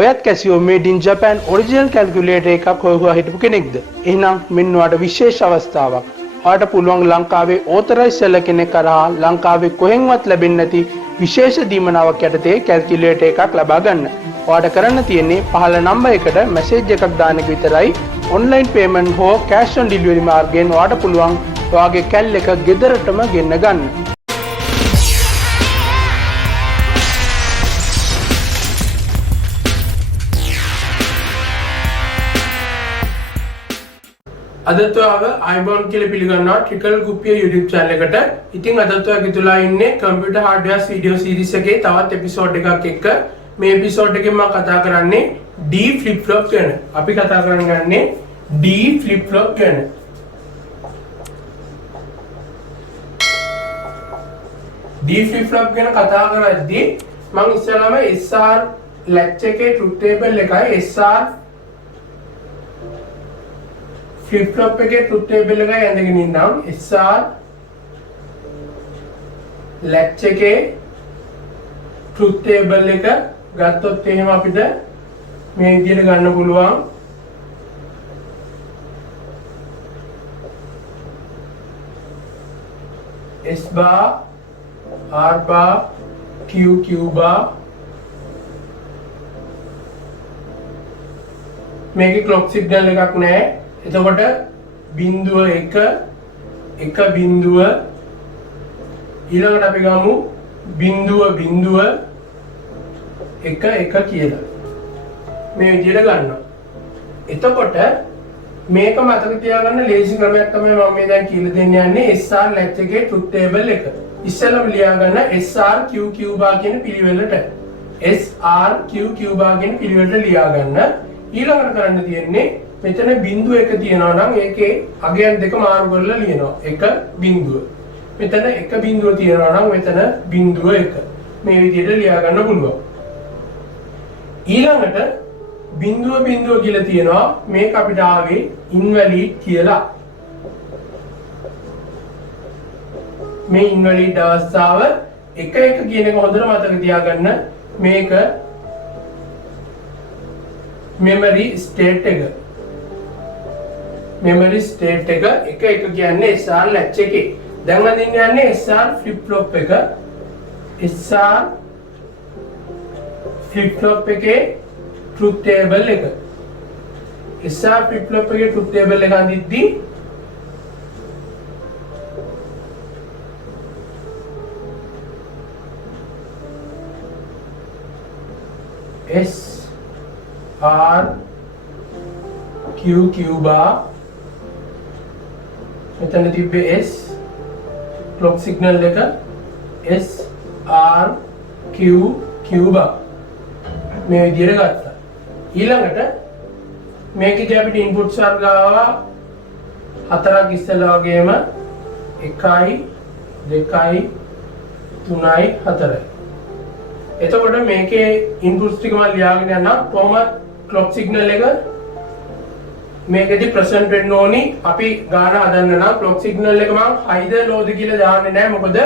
ඔයත් කැසියෝ මේඩ් ඉන් Japan original calculator එකක් හොයුවා හිටපු කෙනෙක්ද? එහෙනම් මෙන්න ඔයාලට විශේෂ අවස්ථාවක්. ඔයාලට පුළුවන් ලංකාවේ ඕතරයිස් සෙල්ලර් කෙනෙක් කරා ලංකාවේ කොහෙන්වත් ලැබෙන්නේ නැති විශේෂ දීමනාවක් යටතේ කැල්කියුලේටර් එකක් ලබා ගන්න. ඔයාලට කරන්න තියෙන්නේ පහළ නම්බර් එකට මැසේජ් එකක් දාන එක විතරයි. ඔන්ලයින් පේමන්ට් හෝ කැෂ් ඔන් ඩෙලිවරි මාර්ගයෙන් ඔයාලට පුළුවන් ඔයාගේ කැල් එක ගෙදරටම ගෙන්න ගන්න. අදත් ඔයාව iBond කියලා පිළිගන්නවා ට්‍රිකල් කුප්පිය YouTube channel එකට. ඉතින් අදත් ඔයාගේ තුලා ඉන්නේ computer hardware video series එකේ තවත් episode එකක් එක්ක. මේ episode එකෙන් මම කතා කරන්නේ D flip flop ගැන. අපි කතා කරන්නේ D flip flop ගැන. D flip flop ගැන කතා කරද්දී මම ඉස්සෙල්ලාම SR latch එකේ truth table එකයි SR flip flop එකේ truth table එකයි ඇඳගෙන ඉන්නම්. SR latch එකේ truth table එක ගත්තොත් එහෙම අපිට මේ විදිහට ගන්න පුළුවන්. S bar R bar Q bar මේකේ clock signal එකක් නැහැ. එතකොට බිංදුව 1 බිංදුව ඊළඟට අපි ගමු බිංදුව 1 කියලා. මේ විදිහට ගන්නවා. එතකොට මේක මතක තියාගන්න ලේසි ක්‍රමයක් තමයි මම මේ දැන් කියලා දෙන්න යන්නේ SR latch එකේ truth table එක. ඉස්සෙල්ලාම ලියා ගන්න SR Q bar කියන පිළිවෙලට. SR Q bar කියන පිළිවෙලට ලියා ගන්න. ඊළඟට කරන්න තියෙන්නේ මෙතන බිංදුව 1 තියෙනවා නම් ඒකේ අගයන් දෙක මාරු කරලා ලියනවා. 1 බිංදුව. මෙතන 1 බිංදුව තියෙනවා නම් මෙතන බිංදුව 1. මේ විදිහට ලියා ගන්න පුළුවන්. ඊළඟට බිංදුව කියලා තියෙනවා මේක අපිට ආවේ ඉන්වැලිඩ් කියලා. මේ ඉන්වැලිඩ් අවස්ථාව 1 කියන එක හොඳට මතක තියාගන්න. මේක memory state එක. memory state එක 1 කියන්නේ SR latch එකේ. දැන් අදින්න යන්නේ SR flip flop එක. SR flip flop එකේ truth table එක. SR flip flop එකේ truth table එක අදිද්දී SR Q bar මෙතන තිබ්බේ S clock signal එක SR Q bar මේ විදිහට ගත්තා. ඊළඟට මේකේ අපිට ඉන්පුට්ස් වර්ගාව 4ක් ඉස්සෙල්ලා වගේම 1 2 3 4. එතකොට මේකේ ඉන්පුට්ස් ටික මම ලියාගෙන යනවා. කොහොමද clock signal එක මේකෙදි present වෙන්න ඕනි. අපි ගාන හදන්න නම් clock signal එක මම high ද low ද කියලා දාන්නේ නැහැ. මොකද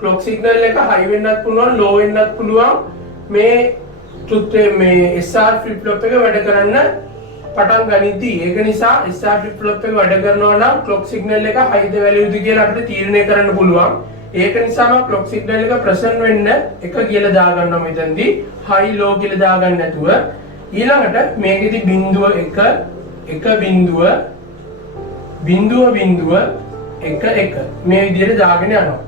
clock signal එක high වෙන්නත් පුළුවන් low වෙන්නත් පුළුවන්. මේ මේ SR flip flop එක වැඩ කරන්න පටන් ගනිද්දී ඒක නිසා SR flip flop එක වැඩ කරනවා නම් clock signal එක high ද value ද කියලා අපිට තීරණය කරන්න පුළුවන්. ඒක නිසාම clock signal එක present වෙන්න 1 කියලා දාගන්නවා මෙතනදී high low කියලා දාගන්න නැතුව. ඊළඟට මේකෙදි බිංදුව 1 බිංදුව 1 මේ විදිහට දාගෙන යනවා.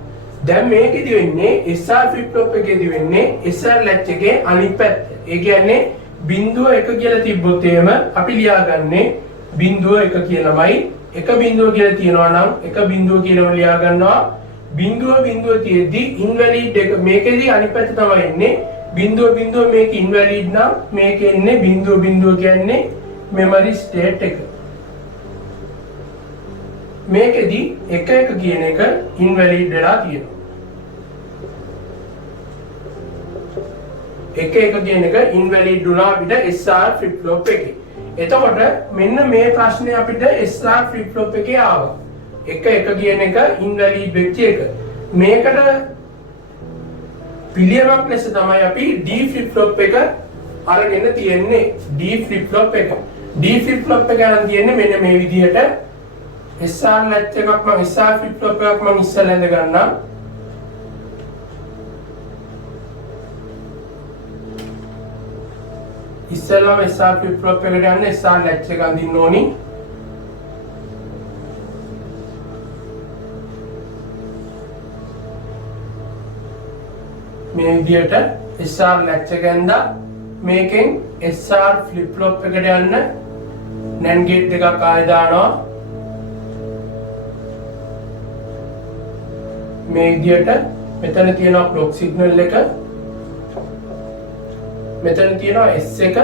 දැන් මේකෙදි වෙන්නේ SR flip flop එකේදී වෙන්නේ SR latch එකේ අනිත් පැත්ත. ඒ කියන්නේ බිංදුව 1 කියලා තිබ්බොත් එහෙම අපි ලියාගන්නේ බිංදුව 1 කියලාමයි. 1 බිංදුව කියලා තියනවා නම් 1 බිංදුව කියලාම ලියා ගන්නවා. බිංදුව තියෙද්දි ඉන්වැලිඩ් එක මේකෙදි අනිත් පැත්ත තමයි එන්නේ. බිංදුව මේක ඉන්වැලිඩ් නම් මේක එන්නේ බිංදුව කියන්නේ memory state එක. මේකෙදි 1 කියන එක ඉන්වැලිඩ් වෙලා තියෙනවා. 1 කියන එක ඉන්වැලිඩ් වුණා අපිට SR flip flop එකේ. එතකොට මෙන්න මේ ප්‍රශ්නේ අපිට SR flip flop එකේ ආවා. 1 කියන එක ඉන්වැලිඩ් වෙච්ච එක. මේකට පිළියමක් ලෙස තමයි අපි D flip flop එක අරගෙන තියෙන්නේ D flip flop එක. D flip flop එක ගන්න තියෙන්නේ මෙන්න මේ විදිහට SR latch එකක් මම SR flip flop එකක් මම ඉස්සෙල්ලා ඇඳ ගන්නම්. ඉස්සෙල්ලාම SR flip flop එකට යන්න SR latch එක අඳින්න ඕනි. මේ විදිහට SR latch එක ඇඳලා මේකෙන් SR flip flop එකට යන්න NAND gate එකක් ආයෙ දානවා. මේ විදිහට මෙතන තියෙනවා clock signal එක, මෙතන තියෙනවා S එක,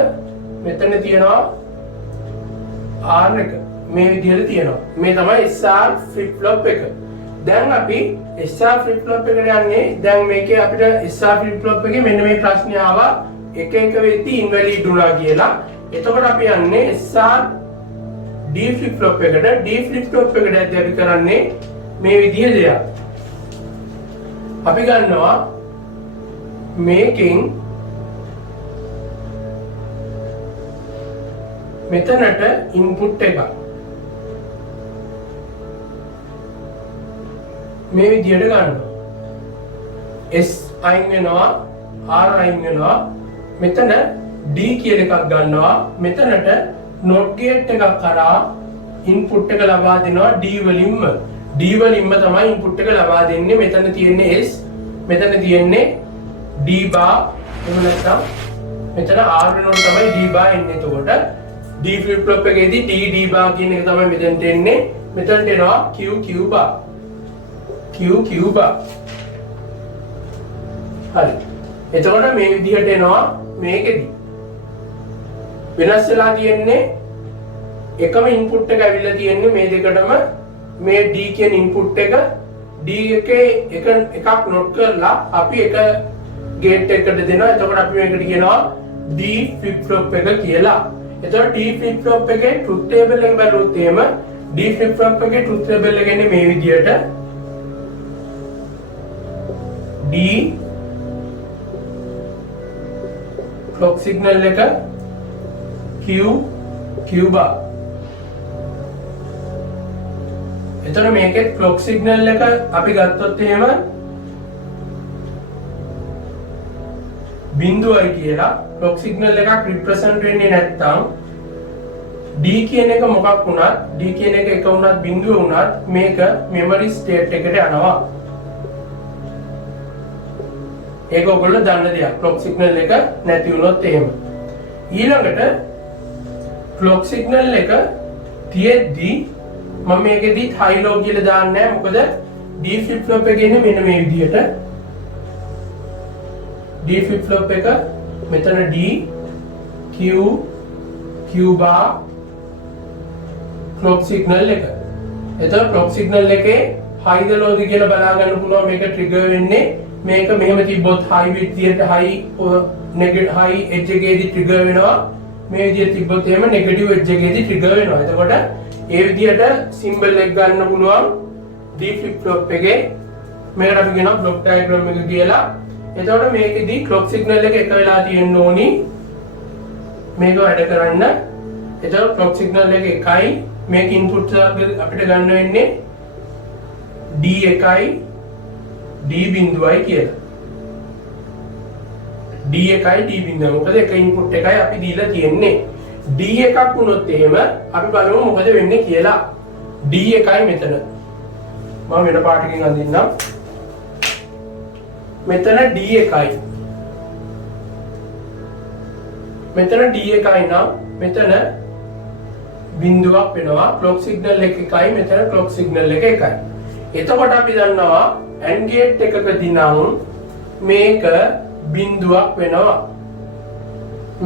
මෙතන තියෙනවා R එක. මේ විදිහට තියෙනවා. මේ තමයි SR flip flop එක. දැන් අපි SR flip flop එකට යන්නේ. දැන් මේකේ අපිට SR flip flop එකේ මෙන්න මේ ප්‍රශ්නේ ආවා එක එක වෙද්දී invalid වුණා කියලා. එතකොට අපි යන්නේ SR D flip flop එකට. D flip flop එකට ඇද්දී අපි කරන්නේ මේ විදිහේ දෙයක්. අපි ගන්නවා මේකෙන් මෙතනට ඉන්පුට් එකක් මේ විදිහට ගන්නවා. S අයින් වෙනවා, R අයින් වෙනවා. මෙතන D කියන එකක් ගන්නවා. මෙතනට not gate එකක් කරා ඉන්පුට් එක ලබා දෙනවා D වලින්ම. D වලින්ම තමයි ඉන්පුට් එක ලබා දෙන්නේ. මෙතන තියෙන්නේ S, මෙතන තියෙන්නේ D bar. එහෙම නැත්නම් මෙතන R වෙනකොට තමයි D bar එන්නේ. එතකොට D flip flop එකේදී D bar කියන එක තමයි මෙතනට එන්නේ. මෙතනට එනවා Q bar. Q bar. හරි. එතකොට මේ විදිහට එනවා මේකෙදි. වෙනස් වෙලා තියෙන්නේ එකම ඉන්පුට් එක ඇවිල්ලා තියෙන්නේ මේ දෙකටම. මේ D කියන ඉන්පුට් එක D එකේ එකක් නොට් කරලා අපි එක ගේට් එකකට දෙනවා. එතකොට අපි මේකට කියනවා D flip flop එක කියලා. එතකොට D flip flop එකේ truth table එක බලුවොත් එහෙම D flip flop එකේ truth table එක එන්නේ මේ විදිහට D clock signal එක Q bar. එතකොට මේකේ clock signal එක අපි ගත්තොත් එහෙම බිඳුවයි කියලා clock signal එකක් represent වෙන්නේ නැත්නම් D කියන එක මොකක් වුණත් D කියන එක එක වුණත් බිඳුව වුණත් මේක memory state එකට යනවා. ඒක ඔයගොල්ලෝ දන්න දෙයක්. clock signal එක නැති වුණොත් එහෙම. ඊළඟට clock signal එක තියෙද්දි මම මේකෙදි high low කියලා දාන්නේ නැහැ. මොකද D flip flop එකේ ඉන්නේ මෙන්න මේ විදිහට. D flip flop එක මෙතන D Q bar clock signal එක. එතකොට clock signal එකේ high ද low ද කියලා බලා ගන්න පුළුවන්. මේක trigger වෙන්නේ මේක මෙහෙම තිබ්බොත් high විදියට high negative high edge එකේදී trigger වෙනවා. මේ විදියට තිබ්බොත් එහෙම negative edge එකේදී trigger වෙනවා. එතකොට ඒ විදියට symbol එක ගන්න පුළුවන් D flip flop එකේ. මේකට අපි කියනවා block diagram එක කියලා. එතකොට මේකෙදී clock signal එක වෙලා තියෙන්න ඕනි මේක වැඩ කරන්න. එතකොට clock signal එක එකයි. මේක input අපිට ගන්න වෙන්නේ D එකයි D බිඳුවයි කියලා. D එකයි D බිඳුව. මොකද එක input එකයි අපි දීලා තියෙන්නේ. D එකක් වුණොත් එහෙම අපි බලමු මොකද වෙන්නේ කියලා. D එකයි මෙතන. මම වෙන පාටකින් අඳින්නම්. මෙතන D එකයි. මෙතන D එකයි නම් මෙතන බිඳුවක් වෙනවා. clock signal එක එකයි. මෙතන clock signal එක එකයි. එතකොට අපි දන්නවා AND gate එකකදී නම් මේක බිඳුවක් වෙනවා.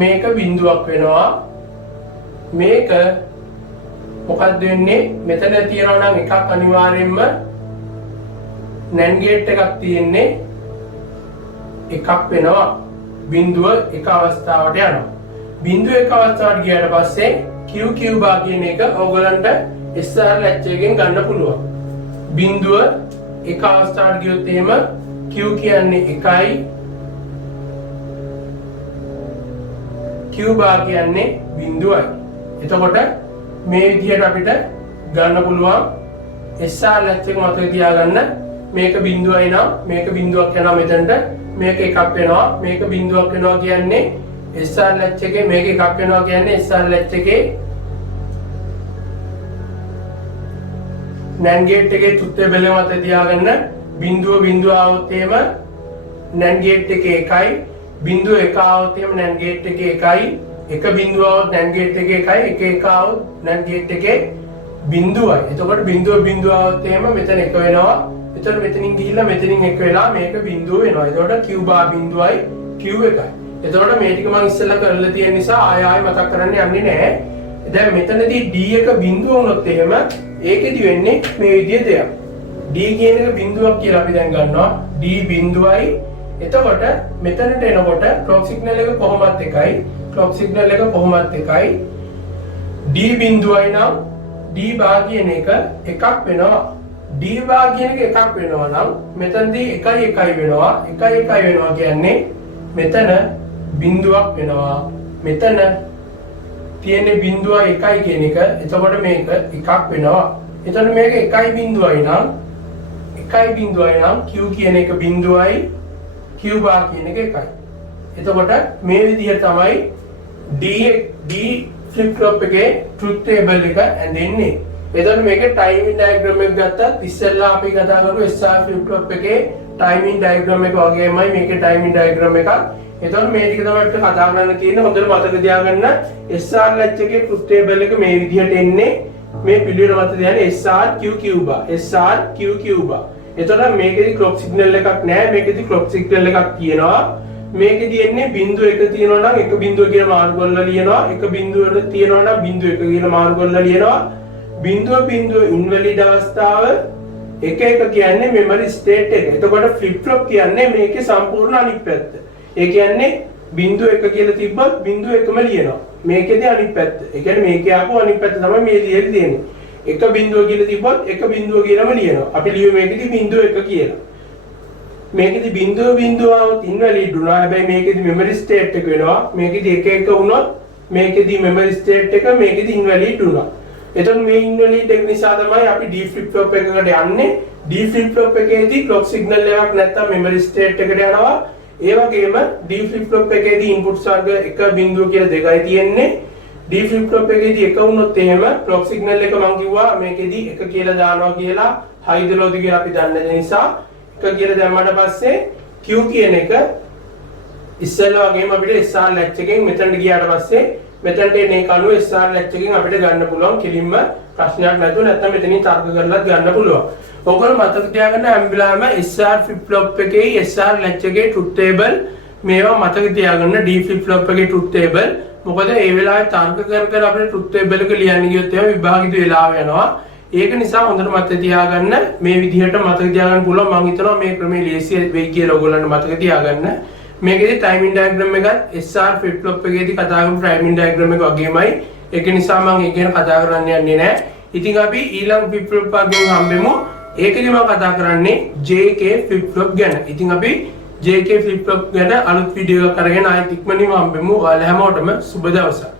මේක බිඳුවක් වෙනවා. මේක මොකක්ද වෙන්නේ? මෙතන තියනවා නම් එකක් අනිවාර්යෙන්ම NAND gate එකක් තියෙන්නේ එකක් වෙනවා. බිඳුව එක අවස්ථාවට යනවා. බිඳුව එක අවස්ථාවට ගියාට පස්සේ Q bar කියන එක ඕගලන්ට SR latch එකෙන් ගන්න පුළුවන්. බිඳුව එක අවස්ථාවට ගියොත් එහෙම Q කියන්නේ 1යි Q bar කියන්නේ බිඳුවයි. එතකොට මේ විදිහට අපිට ගන්න පුළුවන් SR ලැච් එක මතක තියාගන්න. මේක බිඳුවයි නම් මේක බිඳුවක් යනවා මෙතනට. මේක එකක් වෙනවා. මේක බිඳුවක් වෙනවා කියන්නේ SR ලැච් එකේ මේක එකක් වෙනවා කියන්නේ SR ලැච් එකේ NAND gate එකේ truth table එක මතක තියාගන්න. බිඳුව આવොත් එහෙම NAND gate එකේ 1යි. බිඳුව 1 આવොත් එහෙම NAND gate එකේ 1යි. එක බිඳුව આવොත් NAND gate එකේ 1යි. එක આવොත් NAND gate එකේ බිඳුවයි. එතකොට බිඳුව આવොත් එහෙම මෙතන 1 වෙනවා. එතකොට මෙතනින් ගිහිල්ලා මෙතනින් 1 වෙලා මේක බිඳුව වෙනවා. එතකොට Q bar බිඳුවයි Q එකයි. එතකොට මේ ටික මම ඉස්සෙල්ලා කරලා තියෙන නිසා ආයෙ මතක් කරන්න යන්නේ නැහැ. දැන් මෙතනදී D එක බිඳුව වුණොත් එහෙම ඒකෙදි වෙන්නේ මේ විදිය දෙයක්. D කියන එක බිඳුවක් කියලා අපි දැන් ගන්නවා. D බිඳුවයි. එතකොට මෙතනට එනකොට ක්ලොක් සිග්නල් එක කොහොමත් එකයි. ක්ලොක් සිග්නල් එක කොහොමත් එකයි. D බිඳුවයි නම් D bar කියන එක එකක් වෙනවා. D bar කියන එක එකක් වෙනවා නම් මෙතනදී 1 1 වෙනවා. 1 1 වෙනවා කියන්නේ මෙතන බිඳුවක් වෙනවා. මෙතන තියෙන බිඳුව 1 කියන එක. එතකොට මේක එකක් වෙනවා. එතකොට මේක 1 බිඳුවයි නම් 1 බිඳුවයි නම් Q කියන එක බිඳුවයි Q bar කියන එක 1යි. එතකොට මේ විදිහ තමයි D flip flop එකේ truth table එක ඇඳෙන්නේ. එතකොට මේකේ timing diagram එක ගත්තත් ඉස්සෙල්ලා අපි කතා කරපු SR flip flop එකේ timing diagram එක වගේමයි මේකේ timing diagram එකක්. එතකොට මේ ටික තමයි අපිට කතා කරන්න තියෙන්නේ. හොඳට මතක තියාගන්න SR latch එකේ truth table එක මේ විදිහට එන්නේ. මේ පිළිවෙල මත තියාගන්න SR Q bar SR Q bar. එතකොට මේකෙදි clock signal එකක් නැහැ. මේකෙදි clock signal එකක් තියෙනවා. මේකෙදි එන්නේ බිඳුව 1 තියෙනවා නම් 1 බිඳුව කියලා මාරු කරලා ලියනවා. 1 බිඳුවකට තියෙනවා නම් බිඳුව 1 කියලා මාරු කරලා ලියනවා. බිඳුව ඉන්වැලිඩ් අවස්ථාව 1 1 කියන්නේ memory state එක. එතකොට flip flop කියන්නේ මේකේ සම්පූර්ණ අනිත් පැත්ත. ඒ කියන්නේ බිඳුව 1 කියලා තිබ්බත් බිඳුව 1ම ලියනවා. මේකෙදි අනිත් පැත්ත. ඒ කියන්නේ මේකේ ආපු අනිත් පැත්ත තමයි මේ ලියලා තියෙන්නේ. 1 බිඳුව කියලා තිබ්බත් 1 බිඳුව කියලාම ලියනවා. අපි ලියුවේ මේකෙදි බිඳුව 1 කියලා. මේකෙදි බිඳුව આવුත් ඉන්වැලිඩ් වුණා. හැබැයි මේකෙදි memory state එක වෙනවා. මේකෙදි 1 1 වුණොත් මේකෙදි memory state එක මේකෙදි ඉන්වැලිඩ් වුණා. එතකොට මේ ඉන්වැලිඩ් එක නිසා තමයි අපි D flip flop එකකට යන්නේ. D flip flop එකේදී clock signal එකක් නැත්තම් memory state එකට යනවා. ඒ වගේම D flip flop එකේදී input වර්ග 1 බිඳුව කියලා දෙකයි තියෙන්නේ. D flip flop එකේදී 1 වුණොත් එහෙම clock signal එක මම කිව්වා මේකෙදී 1 කියලා දානවා කියලා high the low කියලා අපි දන්න නිසා 1 කියලා දැම්මට පස්සේ Q කියන එක ඉස්සෙල්ලා වගේම අපිට SR latch එකෙන් මෙතනට ගියාට පස්සේ මෙතනට එන එක අනුව SR latch එකෙන් අපිට ගන්න පුළුවන් කෙලින්ම ප්‍රශ්නයක් නැතුව නැත්නම් මෙතනින් තර්ක කරලාත් ගන්න පුළුවන්. ඔයගොල්ලෝ මතක තියාගන්න හැම වෙලාවෙම SR flip flop එකේ SR latch එකේ truth table මේවා මතක තියාගන්න. D flip flop එකේ truth table මොකද ඒ වෙලාවේ තර්ක කර අපිට truth table එක ලියන්න ගියොත් එහෙම විභාගිත වෙලාව යනවා. ඒක නිසා හොඳට මතක තියාගන්න මේ විදිහට මතක තියාගන්න පුළුවන්. මම හිතනවා මේ ක්‍රමයේ ලේසි වෙයි කියලා ඔයගොල්ලන්ට මතක තියාගන්න. මේකෙදි timing diagram එකත් SR flip flop එකේදී කතා කරපු timing diagram එක වගේමයි. ඒක නිසා මම ඒක ගැන කතා කරන්න යන්නේ නැහැ. ඉතින් අපි ඊළඟ flip flop එකෙන් හම්බෙමු. ඒකෙදි මම කතා කරන්නේ JK flip flop ගැන. ඉතින් අපි JK flip flop ගැන අලුත් වීඩියෝ එකක් අරගෙන ආයෙත් ඉක්මනින්ම හම්බෙමු. ඔයාලා හැමෝටම සුබ දවසක්.